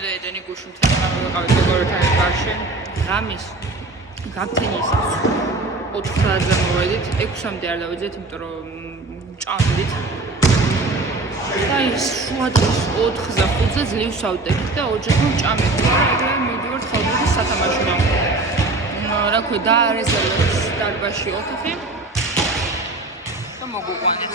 მე და ეჯენი გუშინთან ვიყავით მეგობრებთან გარშემო. რამის გაქცენის 4 საათზე მოვედით, 6-მდე არ დავიძეთ, იმიტომ რომ ჭამდით. და ის შუადღის 4-ზე 5-ზე ძლივს ავდექით და ორჯერ ჭამეთ. ეგრე მივდივართ ხალხის სათამაშო. რა ქვია, დაარეზერვეთ დარბაზში ოთახი. და მოგუყვანეთ.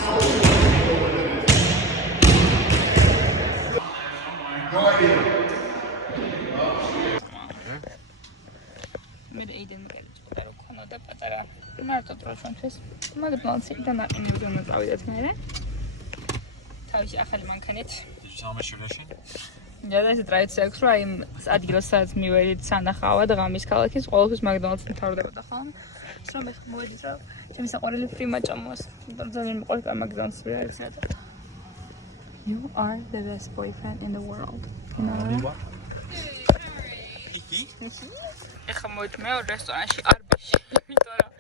მე ეიდენ მეკეჭოდა რომ ქონოდა პატარა მარტო დრო ჩვენთვის. მაგდმალცი და ნაყინებზე უნდა წავიდეთ მერე. თავისი ახალი მანქანით. და ეს ტრადიცია აქვს, რომ აი ადგილას სადაც მივედით სანახავად ღამის ქალაქის ყოველთვის მაგდონალდსი მთავრდებოდა ხოლმე. რომ მე მოვედით რა. ჩემი საყვარელი ფრიმა ჭამოს. ძალიან მიყვარს მაგდონალდსი არის საერთოდ. You are the best boyfriend in the world. ეხლა მოვიჭმე რესტორანში არბიში, იმიტომ რომ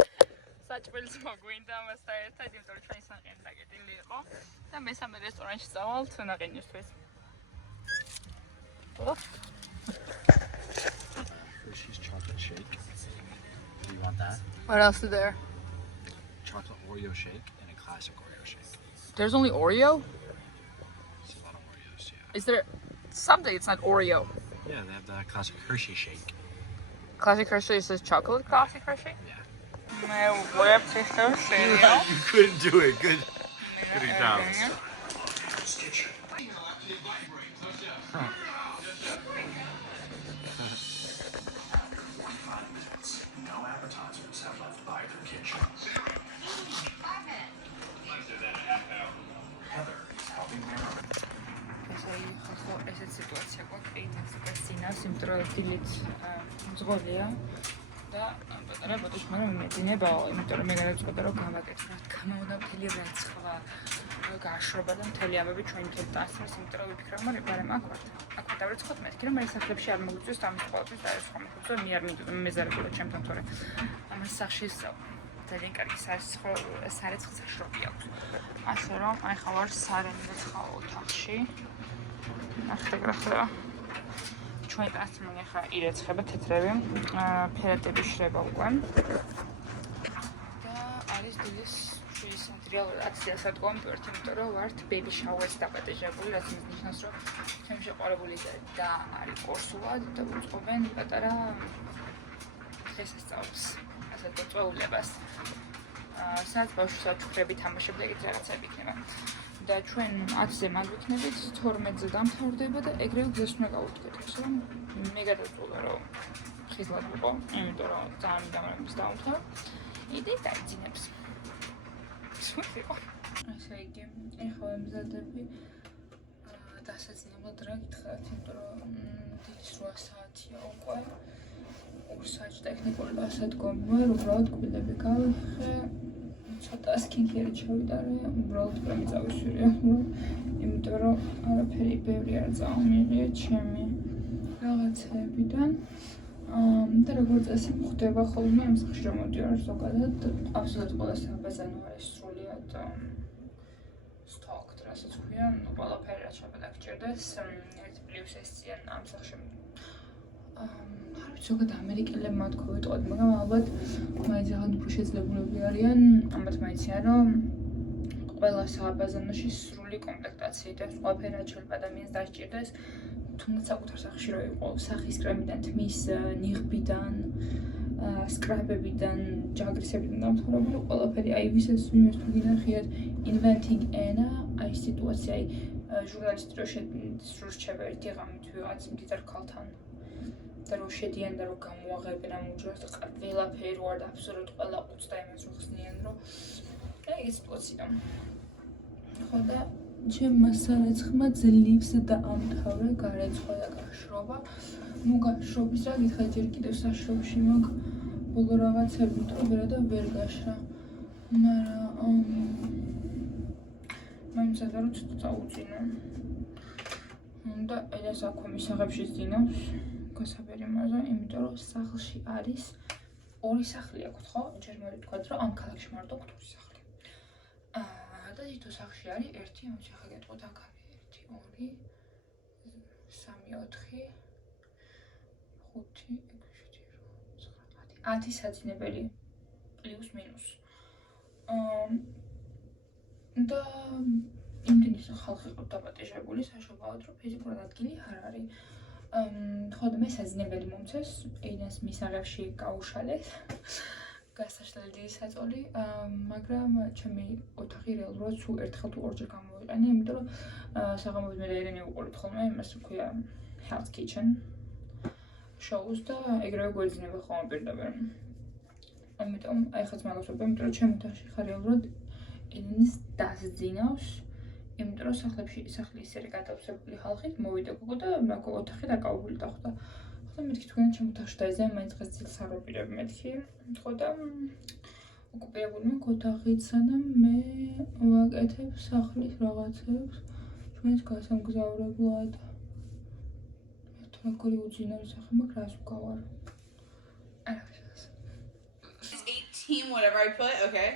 საჭმელს მოგვინდა მასთან ერთად, იმიტომ რომ ჩვენი საყენი დაგეტილი იყო და მესამე რესტორანში წავალთ ნაყინისთვის. Hershey's chocolate shake. Do you want that? What else is there? Chocolate Oreo shake and a classic Oreo shake. There's only Oreo? It's a lot of Oreos, yeah. Is there something? It's not Oreo. Yeah, they have the classic Hershey shake. Classic Hershey is chocolate classic Hershey? Yeah. My web system cereal. You couldn't do it. Good. Good example. No appetizers have left by their kitchen. Heather is helping Mary. ესეთ სიტუაცია გვაქვს ეიდენს წინას, იმიტომ რომ დილით მძღოლია და პატარა ბოთიშმა რომ მეძინებაო, იმიტომ რომ მე გადაწყვეტა რომ გავაკეთო, რა თქმა უნდა მთელი რაცხვა გაშრობა და მთელი ამბები ჩვენი თელ დასწრეს, იმიტომ რომ ვიფიქრე, მაგრამ აქ ვართ დავრიცხოთ მეთქი, რომ მე სახლებში არ მოგვიწევს ამის ყოველთვის და ეს ხომ ხო მე არ მეზარებულა ჩემთან, თორე ამას სახში ძალიან კარგი სარეცხ საშრობი აქვს. ასე რომ აი ხა ვარ სარეცხაო ოთახში. ახლა რა ხდება? ჩვენი კასტრომი ახლა ირეცხება თეთრები, ფერატები შრება უკვე. და არის დილის 7 რეალურად 10 საათგან ვართ, იმიტომ რომ ვართ baby shower-ს დაპატეჟებული, რაც ნიშნავს, რომ ჩემი შეყვარებული და არის ორსულად და უწყობენ პატარა დღესასწაულს, ასე წვეულებას. სადაც ბავშვი საჩუქრები თამაშობდა, ეგეთ რაღაცები იქნება. და ჩვენ 10-ზე მაგ ვიქნებით, 12-ზე დამთავრდება და ეგრევე გზას უნდა გავუდგეთ, რომ მე გადაწყვეტა რომ ხიზლად ვიყო, იმიტომ რომ ძალიან გამარჯვების დაუთავ. იდეა დაიძინებს. ესე იგი, ეხლა ვემზადები დასაძინებლად რა გითხრათ, იმიტომ რომ დილის 8 საათია უკვე. 2 საათი ტექნიკური დასადგომია, უბრალოდ კბილები გავიხე. ცოტა სკინკერი ჩავიტარე, უბრალოდ გამიწავისვირე, იმიტომ რომ არაფერი ბევრი არ წავმიღია ჩემი რაღაცეებიდან. და როგორც წესი ხდება ხოლმე ამ სახლში რომ მოდიარ ზოგადად, აბსოლუტურად ყველა საბაზანო არის სრულიად სტოკ, რასაც ქვია, ყველაფერი რაც შეიძლება გჭირდეს, ერთ პლუს ესციან ამ სახლში. არ ვიცი, ზოგადად ამერიკელებმა თქო ვიტყოდ, მაგრამ ალბათ მაინც ახლა უფრო შეძლებულები არიან, ამათ მაინციან, რომ ყველა საბაზანოში სრული კომპლექტაციით ეს ყველაფერი რაც შეიძლება ადამიანს დასჭირდეს, თუნდაც საკუთარ სახლში რო იყო, სახის კრემიდან, თმის ნიღბიდან, სკრაბებიდან, ჯაგრისებიდან დამთავრებული ყველაფერი, აი ვისაც ვინმეს თუ გინახიათ inventing Anna, აი სიტუაცია, აი ჟურნალისტი რო რჩება ერთი ღამით ვიღაც მდიდარ ქალთან და რო შედიან და რო გამოაღებენ ამ უჯრას და ყველაფერი ვარ და აბსოლუტურად ყველა უცდა იმას რო ხსნიან, რომ აი ეს სიტუაცია. ხო და ჩემმა სარეცხმა ძლივს დაამთავრა გარეცხვა და გაშრობა. ნუ გაშრობის რა გითხრათ, ჯერ კიდევ საშრობში მაქვს ბოლო რაღაცები, თუ ვერა და ვერ გაშრა. მაგრამ მაინც არ ვიცი წაუწინო. და ეს აქვე მისაღებში ძინავს გასაბერი მაზა, იმიტომ რომ სახლში არის ორი სახლი აქვს, ხო? ჯერ მოდი ვთქვათ, რომ ამ ქალაქში მარტო აქვს ორი სახლი. და თითო სახლში არის ერთი, ამის ახლა გეტყოთ აქ არის 1, 2, 10 საძინებელი პლუს მინუს. და იმდენი ხალხი ყავთ დაპატეჟებული საშობაოდ, რომ ფიზიკურად ადგილი არ არის. ხოლო მე საძინებელი მომცეს, ენას მისაღებში გაუშალეს. გასაშლელი დიდი საწოლი, მაგრამ ჩემი ოთახი რეალურად სულ ერთხელ თუ ორჯერ გამოვიყენე, იმიტომ რომ საღამოებით მე და ირენე ვუყურებთ ხოლმე იმას, რო ქვია Hell's Kitchen shows და ეგრევე გვეძინება ხოლმე პირდაპირ. ამიტომ აი ხაც მაგასვებ, იმიტომ რომ ჩემ ოთახში ხარ რეალურად ენის დასძინავს, იმიტომ რომ სახლი ისე გადავსებული ხალხით მოვიდა გოგო და მაგ ოთახი დაკავებული დახვდა. და მეთქი თქვენ ჩემ ოთახში დაიზიან, მაინც დღეს ძილს არ ვაპირებ მეთქი. ხო და ოკუპირებული მაქვს ოთახით, სანამ მე ვაკეთებ სახლის რაღაცებს ჩვენს გასამგზავრებლად. თუ როგორი უძინარი სახე მაქვს, რას ვგავარ? არავის. 18 whatever I put, okay?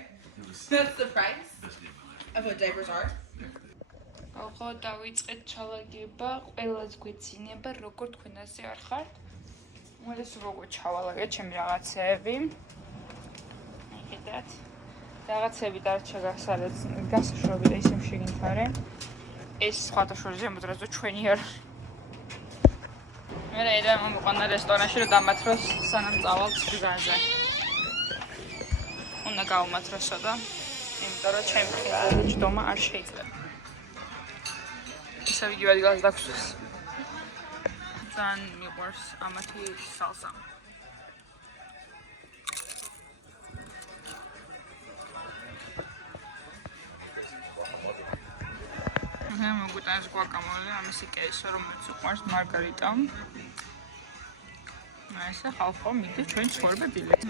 That's the price of what diapers are? ხო, დავიწყეთ ჩალაგება, ყველას გვეცინება, როგორ თქვენ ასე არ ხართ. მოდეს როგორ ჩავალაგე ჩემი რაღაცეები. ხედავთ. რაღაცები დარჩა გასაშრობი და ისე შეგინთ არის. ეს სხვათა შორის ზემოდრაზო ჩვენი არ. მე რა მომყვანა რესტორანში რომ დამათროს სანამ წავალ ციგაზე. უნდა გავუმათროსო და იმიტომ რომ ჩემი ხელზე ჯდომა არ შეიძლება. ისე ვიგივე ადგილას დაგხვდეს. ძალიან მიყვარს ამათი სალსა. მე მოგვიტანეს guacamole, ამისი კეისო, რომელიც უყვარს მარგარიტა. ესე ხალხო მიდის ჩვენ ცხოვრება დილით.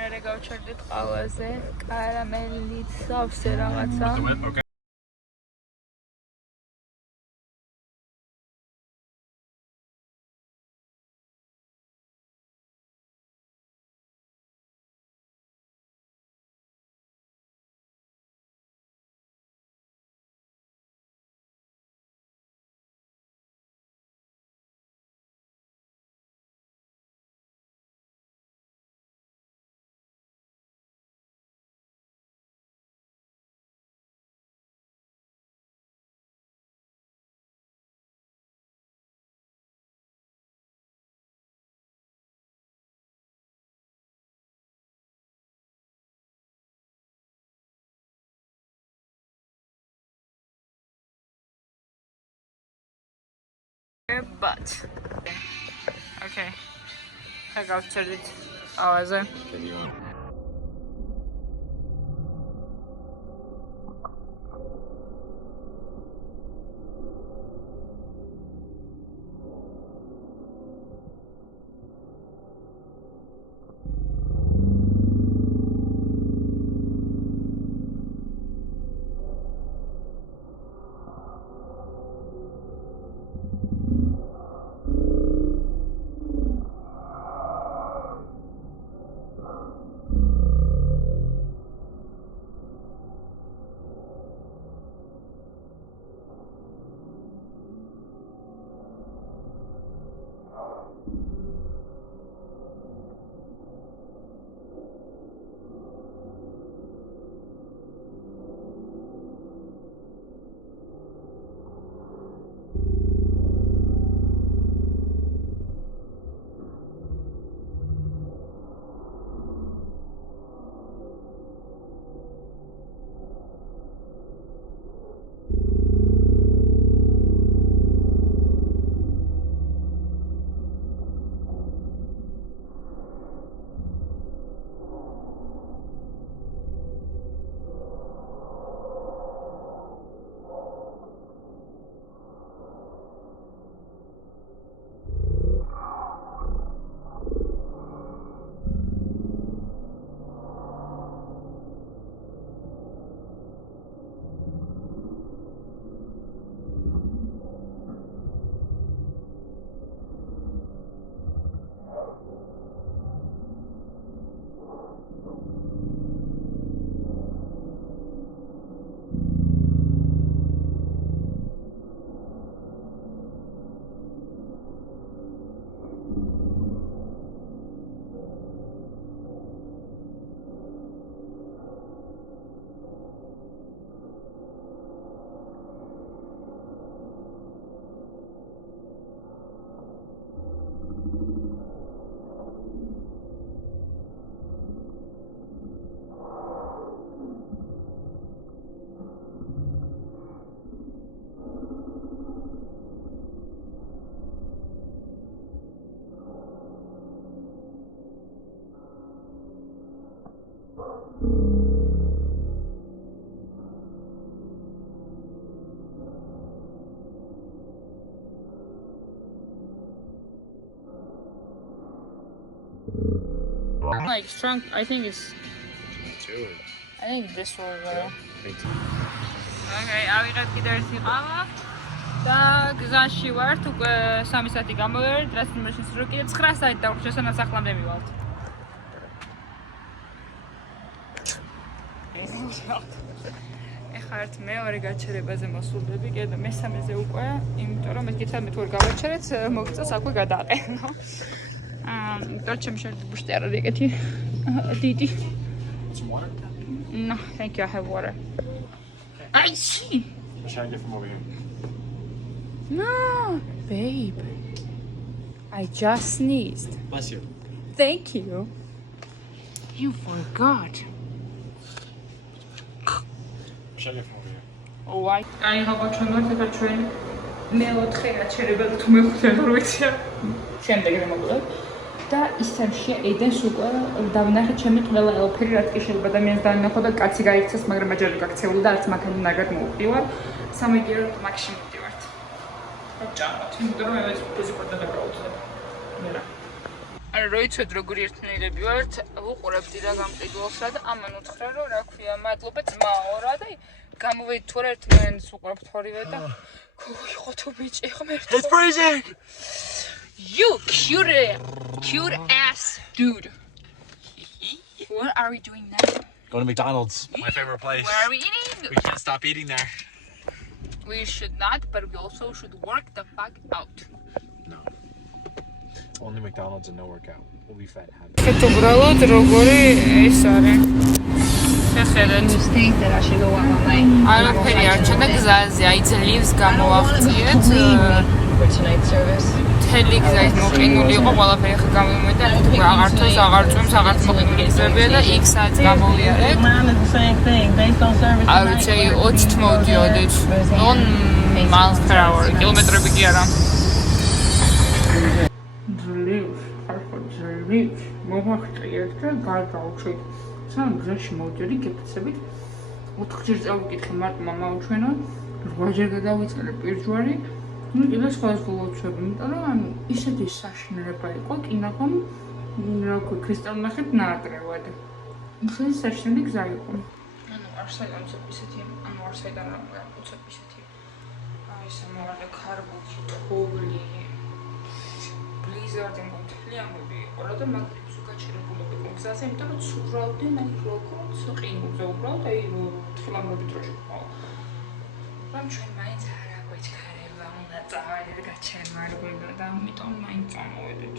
მე გავჩერდით ყავაზე, კარამელით, სავსე რაღაცა. But okay. I got started. Was it? Like strong, I think it's. Two. I think this will go. Me too. Okay, ავიღეთ კიდევ ერთი ყავა და გზაში ვართ უკვე 3 საათი გამოვერთ, რაც იმაშინს რო კიდე 9 საათი დავხვდეთ, სანამ სახლამდე მივალთ. ეხლა ერთ მეორე გაჩერებაზე მოსულდები, კიდე მესამეზე უკვე, იმიტომ რომ მეთქი მე თუ ვერ გავაჩერეთ, მოგწევს აქვე გადააყენო. და ჩემ შერტ ბუშტი არ არის ეგეთი დიდი. Some water? No, thank you, I have water. I see. What should I get from over here? No, babe. I just sneezed. Bless you. Thank you. You forgot. What should I get from over here? Oh, I have a channel to train. მეოთხე გაჩერებაზე თუ მეხუთე არ ვიცი. შემდეგ მოგულებ. და ისარშია ედენს უკვე დავნახე ჩემი ყველა ელფერი, რაც კი შეიძლება ადამიანს დავნახო და კაცი გაიქცეს, მაგრამ აჯერი გაქცეული და არც მაგარი ნაგად მოვყივარ. სამეგიეროდ მაგში მივდივართ. აჭაროთ, იმიტომ რომ ეს ფიზიკურად დაგაუწევ. მერა. არა, როიცოდ როგორი ერთნაირები ვართ, ვუყურებდი რა გამყიდველს რა და ამან უთხრა რომ რა ქვია, მადლობა ძმაო რა და გამოვედი თუ რა ერთმანეთს ვუყურებთ ორივე და ხო თუ ბიჭი, ხო მე It's freezing! You cute ass dude. What are we doing now? Going to McDonald's, my favorite place. Where are we eating? We can't stop eating there. We should not, but we also should work the fuck out. No. Only McDonald's and no workout. We'll be fat and happy. Fet ubralod rogori es არის. შეხედეთ. that I should go out all night. არაფერი არ ჩანდა გზაზე, აი ძლივს გამოვაღწიეთ. For tonight's service. მთელი გზით მოყინული იყო, ყველაფერი ხა გამომედა, უკვე აღარ თოს, აღარ წვიმს, აღარ მოყინული გზებია და იქ საათს გამოვიარეთ. Mine is the same thing, based on service. I would say 20 მოვდიოდით. 1 miles per hour, კილომეტრები კი არა. ძლივს, ხარხო ძლივს, მოვახტიეთ და გარდავშვით. სამ გზაში მოვდიოდი გეფიცებით. 4 ჯერ წავიკითხე მარტო მამაო ჩვენო, 8 ჯერ გადავიწყე პირჯვარი. Ну, კიდე სხვა ვულოცები, იმიტომ რომ ანუ ისეთი საშინელება იყო, კინახომ როგორ კრისტალნახეთ ნაადრევად. ისეთი საშინელი გზა იყო. ანუ არსაიდან ისეთი, ანუ არსაიდან რა უცებ ისეთი. აი სამოვარდა ქარბუქი, თოვლი, ბლიზარდი მთელი ამბები იყო რა და მაგრებს უკაჩერებული იყო გზაზე, იმიტომ რომ ცურავდნენ აი როგორც ყინულზე უბრალოდ აი თხილამრობით რო შეყო. რომ ჩვენ მაინც არა გვეჩქარება, უნდა წავედით გაჩერმა, რომ და ამიტომ მაინც წამოვედით.